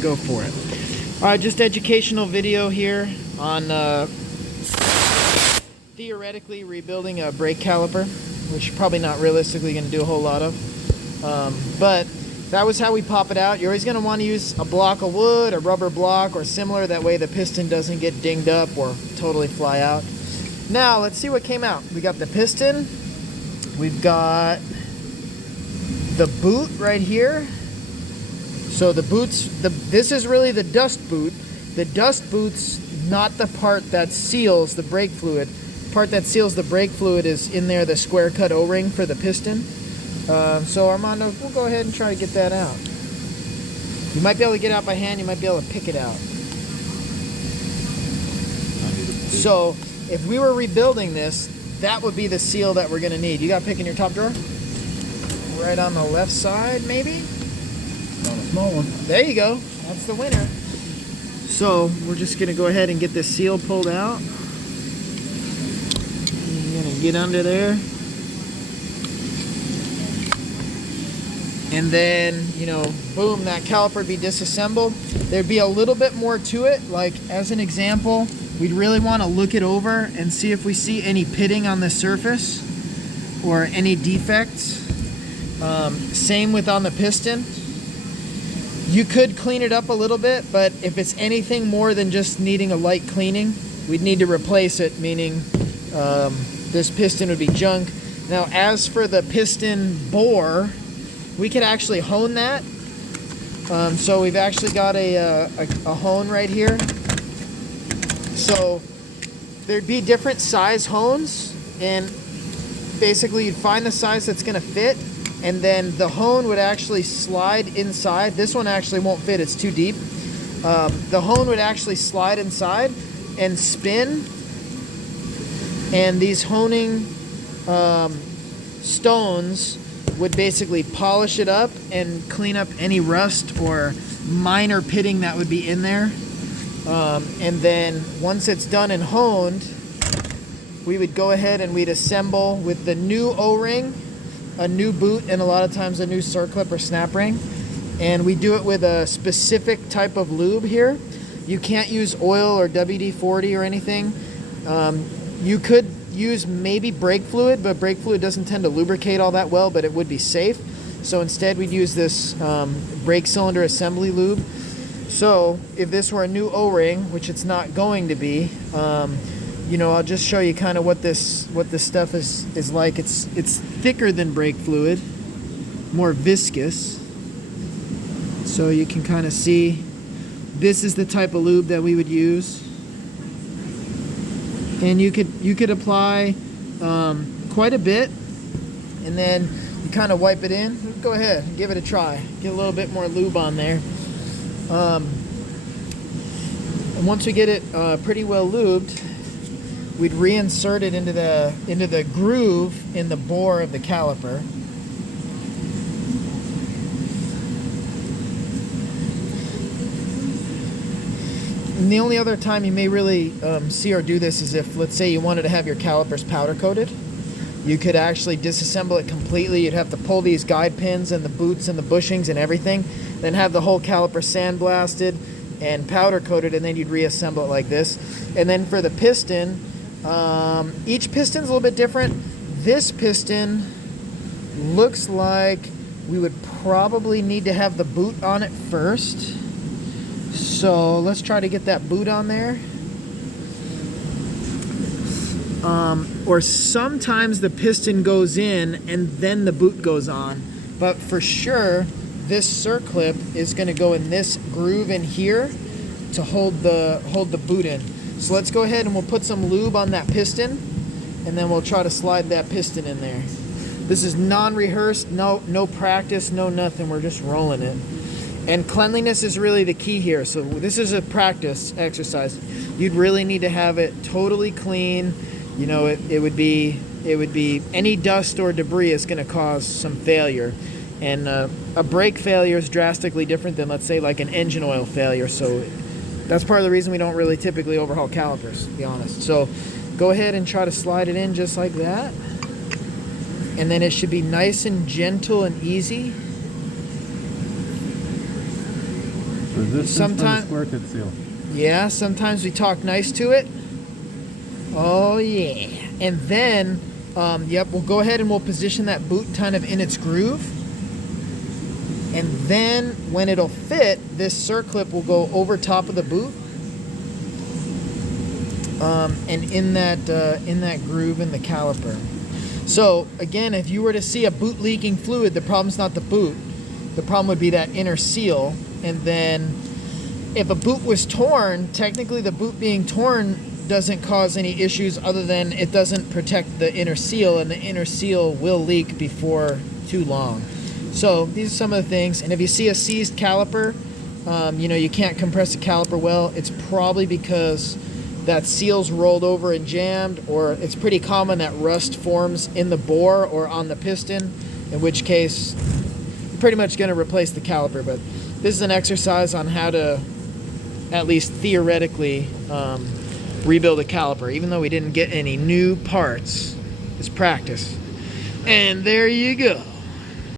go for it. All right, just educational video here on theoretically rebuilding a brake caliper, which you're probably not realistically going to do a whole lot of. But that was how we pop it out. You're always going to want to use a block of wood, a rubber block, or similar. That way the piston doesn't get dinged up or totally fly out. Now, let's see what came out. We got the piston. We've got the boot right here. So the boots, this is really the dust boot. The dust boot's not the part that seals the brake fluid. The part that seals the brake fluid is in there, the square cut O-ring for the piston. So Armando, we'll go ahead and try to get that out. You might be able to get it out by hand, you might be able to pick it out. So if we were rebuilding this, that would be the seal that we're gonna need. You got a pick in your top drawer? Right on the left side, maybe? On a small one. There you go, that's the winner. So we're just gonna go ahead and get this seal pulled out. You're gonna get under there. And then, you know, boom, that caliper would be disassembled. There'd be a little bit more to it. Like, as an example, we'd really want to look it over and see if we see any pitting on the surface or any defects. Same with on the piston. You could clean it up a little bit, but if it's anything more than just needing a light cleaning, we'd need to replace it, meaning this piston would be junk. Now, as for the piston bore, we could actually hone that. So we've actually got a hone right here. So there'd be different size hones, and basically you'd find the size that's gonna fit, and then the hone would actually slide inside. This one actually won't fit, it's too deep. The hone would actually slide inside and spin, and these honing stones would basically polish it up and clean up any rust or minor pitting that would be in there. And then once it's done and honed, we would go ahead and we'd assemble with the new O-ring, a new boot, and a lot of times a new circlip or snap ring. And we do it with a specific type of lube here. You can't use oil or WD-40 or anything. You could use maybe brake fluid, but brake fluid doesn't tend to lubricate all that well, but it would be safe. So instead we'd use this brake cylinder assembly lube. So if this were a new O-ring, which it's not going to be, you know, I'll just show you kind of what this stuff is like. It's thicker than brake fluid, more viscous. So you can kind of see this is the type of lube that we would use. And you could apply quite a bit, and then you kind of wipe it in. Go ahead and give it a try. Get a little bit more lube on there. And once we get it pretty well lubed, we'd reinsert it into the groove in the bore of the caliper. And the only other time you may really see or do this is if, let's say, you wanted to have your calipers powder coated. You could actually disassemble it completely. You'd have to pull these guide pins and the boots and the bushings and everything, then have the whole caliper sandblasted and powder coated, and then you'd reassemble it like this. And then for the piston, each piston's a little bit different. This piston looks like we would probably need to have the boot on it first. So let's try to get that boot on there. Or sometimes the piston goes in and then the boot goes on. But for sure, this circlip is going to go in this groove in here to hold the boot in. So let's go ahead and we'll put some lube on that piston, and then we'll try to slide that piston in there. This is non-rehearsed, no practice, no nothing. We're just rolling it. And cleanliness is really the key here. So this is a practice exercise. You'd really need to have it totally clean. You know, it would be any dust or debris is going to cause some failure. And a brake failure is drastically different than, let's say, like an engine oil failure. So that's part of the reason we don't really typically overhaul calipers, to be honest. So go ahead and try to slide it in just like that. And then it should be nice and gentle and easy. Resistance Sometime- for the square tip seal. Yeah, sometimes we talk nice to it. Oh yeah. And then, yep, we'll go ahead and we'll position that boot kind of in its groove. And then when it'll fit, this circlip will go over top of the boot. And in that groove in the caliper. So again, if you were to see a boot leaking fluid, the problem's not the boot. The problem would be that inner seal. And then if a boot was torn, technically the boot being torn doesn't cause any issues other than it doesn't protect the inner seal, and the inner seal will leak before too long. So these are some of the things. And if you see a seized caliper, you can't compress the caliper well, it's probably because that seal's rolled over and jammed, or it's pretty common that rust forms in the bore or on the piston, in which case you're pretty much going to replace the caliper. But this is an exercise on how to, at least theoretically, rebuild a caliper. Even though we didn't get any new parts, it's practice. And there you go.